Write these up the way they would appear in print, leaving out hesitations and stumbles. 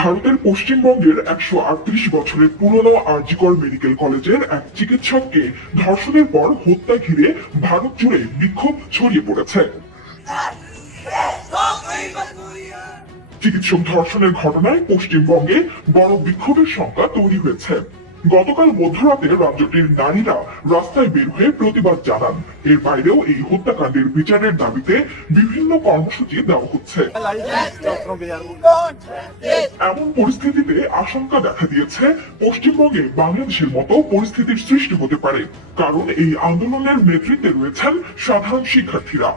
ভারতের পশ্চিমবঙ্গের 138 বছরের পুরনো আরজি কর মেডিকেল কলেজের এক চিকিৎসককে ধর্ষণের পর হত্যা ঘিরে ভারত জুড়ে বিক্ষোভ ছড়িয়ে পড়েছে। চিকিৎসক ধর্ষণের ঘটনায় পশ্চিমবঙ্গে বড় বিক্ষোভের সংখ্যা তৈরি হয়েছে। গতকাল মধ্যরাতে রাজ্যটির নারীরা রাস্তায় বের হয়ে প্রতিবাদ জানান। এর বাইরেও এই হত্যাকাণ্ডের বিচারের দাবিতে বিভিন্ন কর্মসূচি দেওয়া হচ্ছে। এমন পরিস্থিতিতে আশঙ্কা দেখা দিয়েছে পশ্চিমবঙ্গে বাংলাদেশের মতো পরিস্থিতির সৃষ্টি হতে পারে, কারণ এই আন্দোলনের নেতৃত্বে রয়েছেন সাধারণ শিক্ষার্থীরা।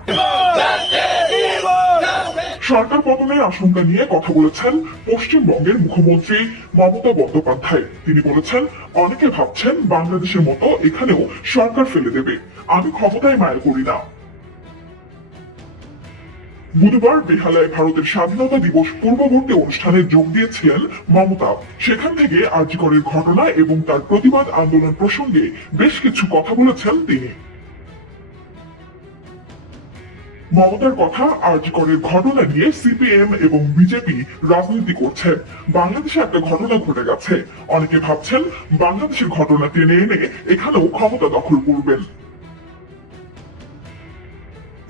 সরকার পতনের আশঙ্কা নিয়ে কথা বলেছেন পশ্চিমবঙ্গের মুখ্যমন্ত্রী মমতা বন্দ্যোপাধ্যায়। তিনি বলেছেন, অনেকে ভাবছেন বাংলাদেশের মতো এখানেও সরকার ফেলে দেবে, আমি ক্ষমতায় মায়া করি না। বুধবার বেহালায় ভারতের স্বাধীনতা দিবস পূর্ববর্তী অনুষ্ঠানে যোগ দিয়েছিলেন মমতা। সেখান থেকে আরজি করের ঘটনা এবং তার প্রতিবাদ আন্দোলন প্রসঙ্গে বেশ কিছু কথা বলেছেন তিনি। মমতার কথা, আরজি করের ঘটনা নিয়ে সিপিএম এবং বিজেপি রাজনীতি করছে। বাংলাদেশে একটা ঘটনা ঘটে গেছে, অনেকে ভাবছেন বাংলাদেশের ঘটনা টেনে এনে এখানেও ক্ষমতা দখল করবেন।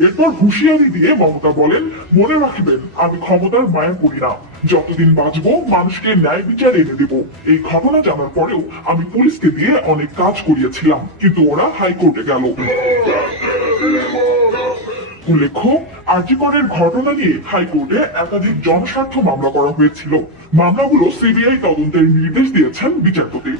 এরপর হুঁশিয়ারি দিয়ে মমতা বলেন, মনে রাখবেন আমি ক্ষমতার মায়া করি না, যতদিন বাঁচবো মানুষকে ন্যায় বিচার এনে দেব। এই ঘটনা জানার পরেও আমি পুলিশকে দিয়ে অনেক কাজ করিয়েছিলাম, কিন্তু ওরা হাইকোর্টে গেল। উল্লেখ্য, আরজি করের ঘটনা নিয়ে হাইকোর্টে একাধিক জনস্বার্থ মামলা করা হয়েছিল। মামলাগুলো সিবিআই তদন্তের নির্দেশ দিয়েছেন বিচারপতি।